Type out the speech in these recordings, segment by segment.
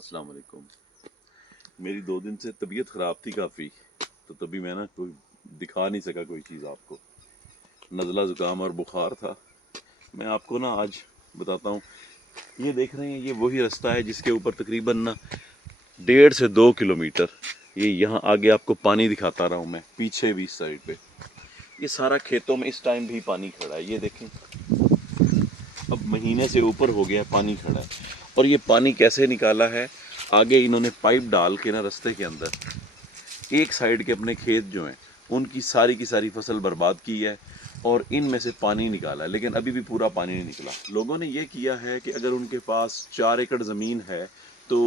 अस्सलाम वालेकुम। मेरी 2 दिन से तबीयत ख़राब थी काफ़ी, तो तभी मैं ना कोई दिखा नहीं सका कोई चीज़ आपको। नज़ला ज़ुकाम और बुखार था। मैं आपको ना आज बताता हूँ। ये देख रहे हैं, ये वही रास्ता है जिसके ऊपर तकरीबन ना 1.5 से 2 किलोमीटर ये यहाँ आगे आपको पानी दिखाता रहा हूँ मैं, पीछे भी इस साइड पे ये सारा खेतों में इस टाइम भी पानी खड़ा है। ये देखें, अब महीने से ऊपर हो गया पानी खड़ा है। और ये पानी कैसे निकाला है, आगे इन्होंने पाइप डाल के ना रास्ते के अंदर एक साइड के अपने खेत जो हैं उनकी सारी की सारी फसल बर्बाद की है और इनमें से पानी निकाला है, लेकिन अभी भी पूरा पानी नहीं निकला। लोगों ने ये किया है कि अगर उनके पास 4 एकड़ ज़मीन है तो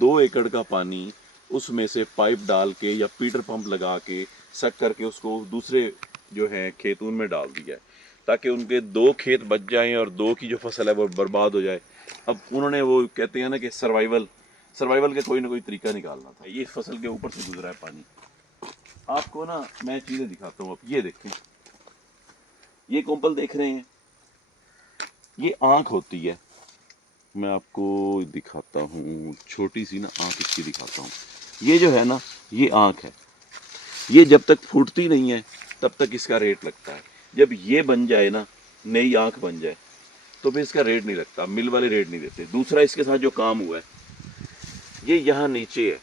2 एकड़ का पानी उसमें से पाइप डाल के या पीटर पंप लगा के सक करके उसको दूसरे जो है खेत उनमें डाल दिया है, ताकि उनके 2 खेत बच जाएं और 2 की जो फसल है वो बर्बाद हो जाए। अब उन्होंने वो कहते हैं ना कि सर्वाइवल के कोई ना कोई तरीका निकालना था। ये फसल के ऊपर से गुजरा है पानी। आपको ना मैं चीज़ें दिखाता हूँ। अब ये देखें, ये कोंपल देख रहे हैं, ये आँख होती है। मैं आपको दिखाता हूँ, छोटी सी ना आँख इसकी दिखाता हूँ। ये जो है ना, ये आँख है। ये जब तक फूटती नहीं है तब तक इसका रेट लगता है। जब ये बन जाए ना, नई आँख बन जाए, तो फिर इसका रेट नहीं लगता, मिल वाले रेट नहीं देते। दूसरा इसके साथ जो काम हुआ है, ये यहाँ नीचे है,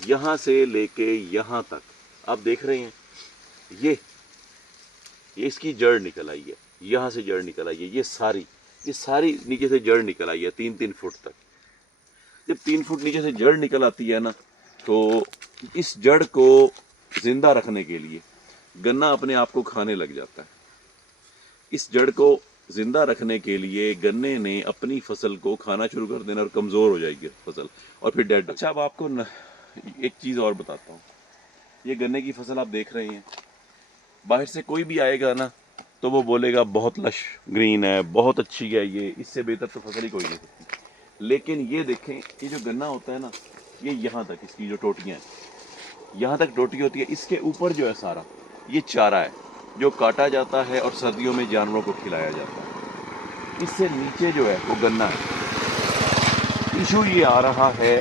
यहाँ से लेके यहाँ तक आप देख रहे हैं, ये इसकी जड़ निकल आई है, यहाँ से जड़ निकल आई है, ये सारी नीचे से जड़ निकल आई है 3-3 फुट तक। जब 3 फुट नीचे से जड़ निकल आती है ना, तो इस जड़ को जिंदा रखने के लिए गन्ना अपने आप को खाने लग जाता है। इस जड़ को जिंदा रखने के लिए गन्ने ने अपनी फसल को खाना शुरू कर देना और कमज़ोर हो जाएगी फसल और फिर डेड। अच्छा, अब आपको एक चीज़ और बताता हूँ। ये गन्ने की फसल आप देख रहे हैं, बाहर से कोई भी आएगा ना तो वो बोलेगा बहुत लश ग्रीन है, बहुत अच्छी है, ये इससे बेहतर तो फसल ही कोई नहीं होती। लेकिन ये देखें, ये जो गन्ना होता है ना, ये यहाँ तक इसकी जो टोटियाँ हैं, यहाँ तक टोटी होती है। इसके ऊपर जो है सारा ये चारा है जो काटा जाता है और सर्दियों में जानवरों को खिलाया जाता है। इससे नीचे जो है वो गन्ना है। इशू ये आ रहा है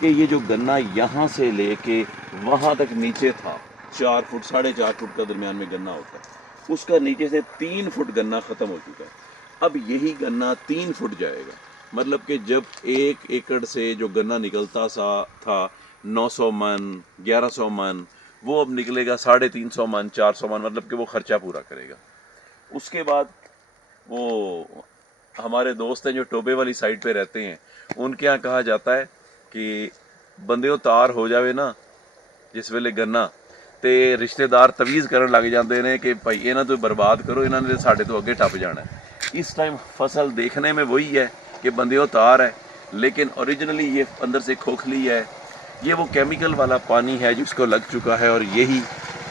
कि ये जो गन्ना यहाँ से लेके वहाँ तक नीचे था, 4 फुट 4.5 फुट का दरमियान में गन्ना होता है, उसका नीचे से 3 फुट गन्ना ख़त्म हो चुका है। अब यही गन्ना 3 फुट जाएगा। मतलब कि जब 1 एकड़ से जो गन्ना निकलता था 900 मन 1100 मन, वो अब निकलेगा 350 मन 400 मन, मतलब कि वो खर्चा पूरा करेगा। उसके बाद वो हमारे दोस्त हैं जो टोबे वाली साइड पे रहते हैं, उनके यहाँ कहा जाता है कि बंदे तार हो जावे ना जिस वेले गन्ना, ते रिश्तेदार तवीज़ करन लग जाते हैं कि भाई इन्हां तो बर्बाद करो, इन्होंने साढ़े तो अगे टप जाना है। इस टाइम फसल देखने में वही है कि बंदे तार है, लेकिन ओरिजिनली ये अंदर से खोखली है। ये वो केमिकल वाला पानी है जिसको लग चुका है और यही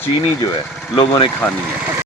चीनी जो है लोगों ने खानी है।